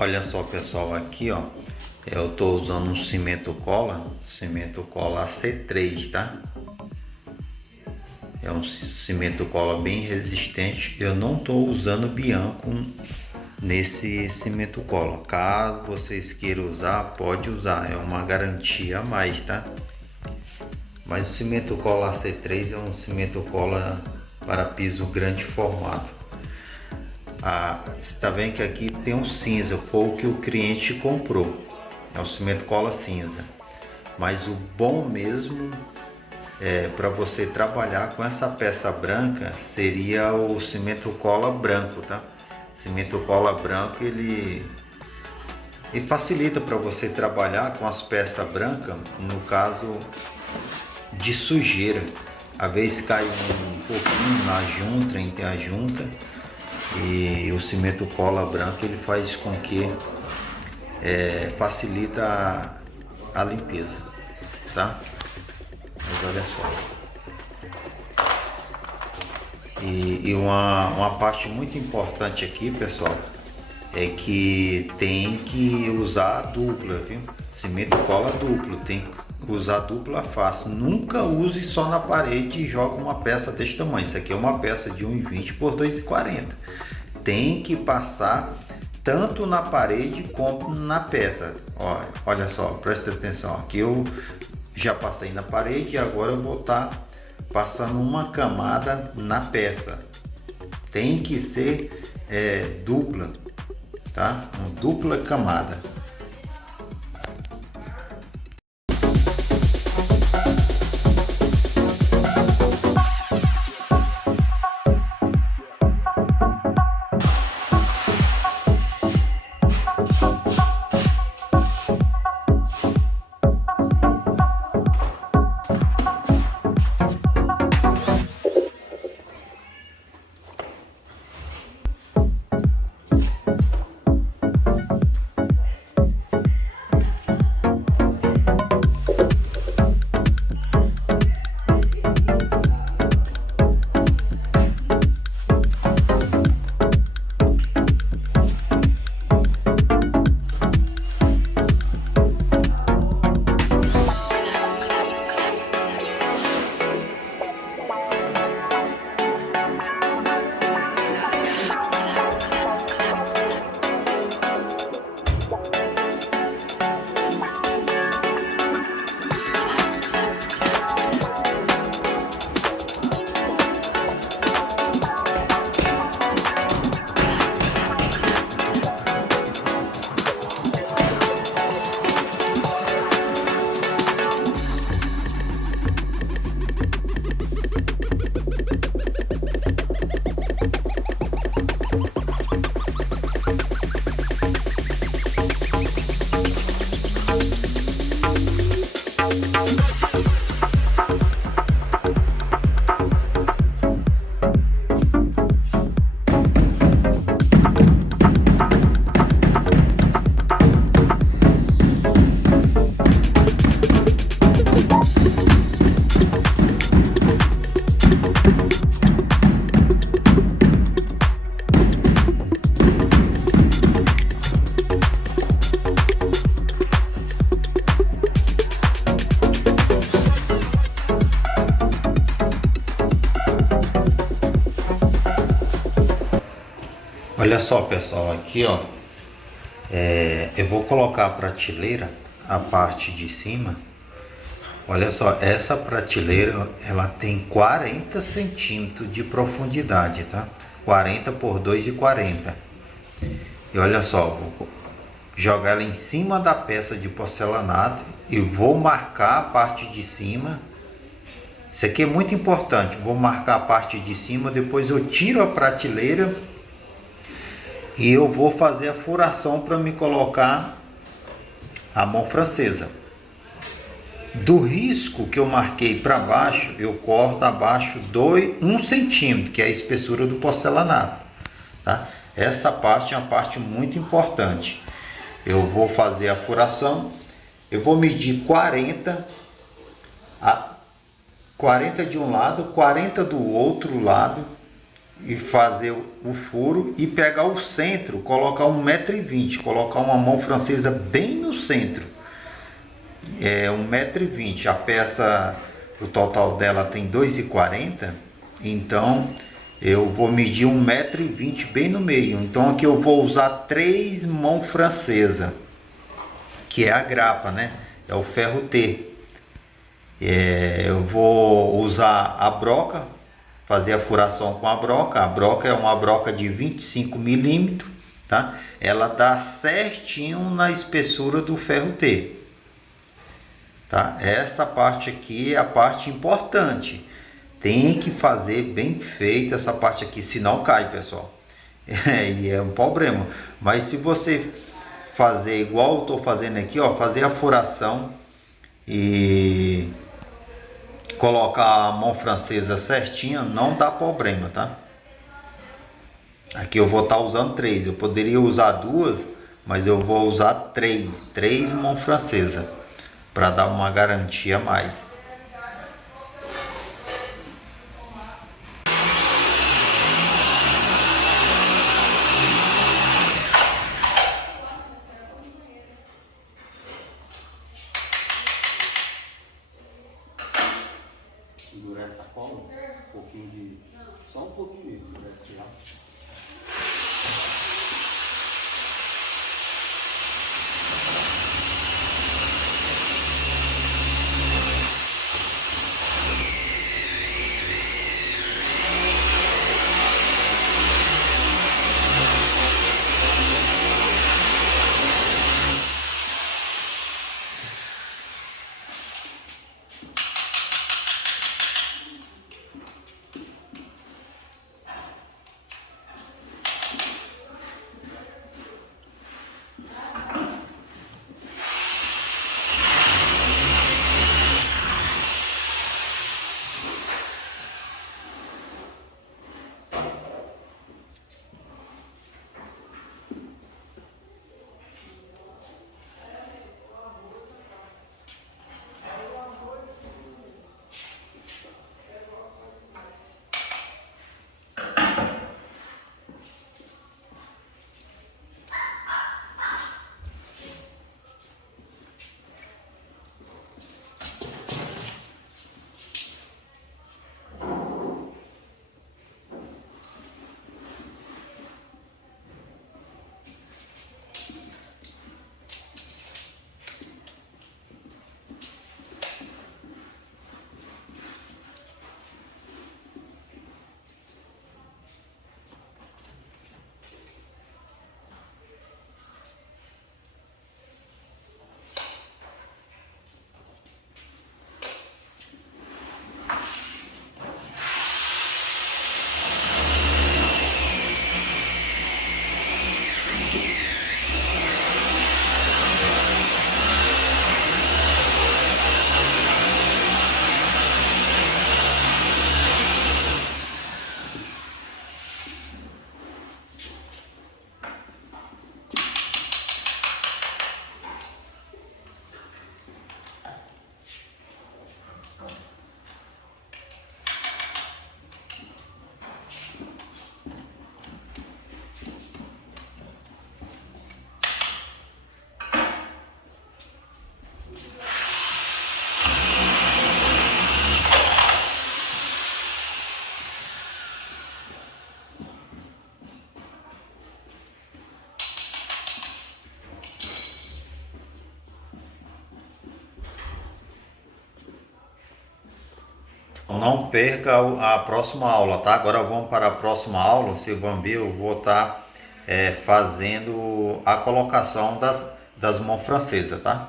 Olha só, pessoal, aqui ó, eu tô usando um cimento cola AC3, tá? É um cimento cola bem resistente. Eu não tô usando Bianco nesse cimento cola. Caso vocês queiram usar, pode usar, é uma garantia a mais, tá? Mas o cimento cola AC3 é um cimento cola para piso grande formato. Você está vendo que aqui tem um cinza, foi o que o cliente comprou, é o cimento cola cinza. Mas o bom mesmo para você trabalhar com essa peça branca seria o cimento cola branco, tá? Cimento cola branco ele facilita para você trabalhar com as peças brancas, no caso de sujeira. Às vezes cai um pouquinho na junta, entre a junta. E o cimento cola branco ele faz com que facilita a limpeza, tá? Mas olha só. E uma parte muito importante aqui, pessoal, é que tem que usar a dupla, viu? Cimento cola duplo, tem que usar dupla face. Nunca use só na parede e joga uma peça desse tamanho. Isso aqui é uma peça de 1,20 por 2,40. Tem que passar tanto na parede como na peça. Olha só, presta atenção. Aqui eu já passei na parede e agora eu vou estar passando uma camada na peça. Tem que ser dupla, tá? Uma dupla camada. Olha só, pessoal, aqui ó, eu vou colocar a prateleira, a parte de cima. Olha só, essa prateleira ela tem 40 centímetros de profundidade, tá? 40 por 2,40. E olha só, vou jogar ela em cima da peça de porcelanato e vou marcar a parte de cima. Isso aqui é muito importante, vou marcar a parte de cima, depois eu tiro a prateleira e eu vou fazer a furação para me colocar a mão francesa. Do risco que eu marquei para baixo, eu corto abaixo 1 centímetro, que é a espessura do porcelanato, tá? Essa parte é uma parte muito importante. Eu vou fazer a furação, eu vou medir 40 de um lado, 40 do outro lado, e fazer o furo e pegar o centro, colocar 1,20 m, colocar uma mão francesa bem no centro. É 1,20 m. A peça, o total dela tem 2,40 m, então eu vou medir 1,20 m bem no meio. Então aqui eu vou usar 3 mãos francesa, que é a grapa, né? É o ferro T. Eu vou usar a broca, fazer a furação com a broca. A broca é uma broca de 25 milímetros, tá? Ela dá certinho na espessura do ferro T, tá? Essa parte aqui é a parte importante. Tem que fazer bem feita essa parte aqui, senão cai, pessoal. E é um problema. Mas se você fazer igual eu estou fazendo aqui, ó, fazer a furação e colocar a mão francesa certinha, não dá problema, tá? Aqui eu vou estar usando 3. Eu poderia usar 2, mas eu vou usar 3 mãos francesa para dar uma garantia a mais. Segurar essa cola, um pouquinho de. Só um pouquinho mesmo, né? Não perca a próxima aula, tá? Agora vamos para a próxima aula. Vocês vão ver, eu vou estar fazendo a colocação das mãos francesas, tá?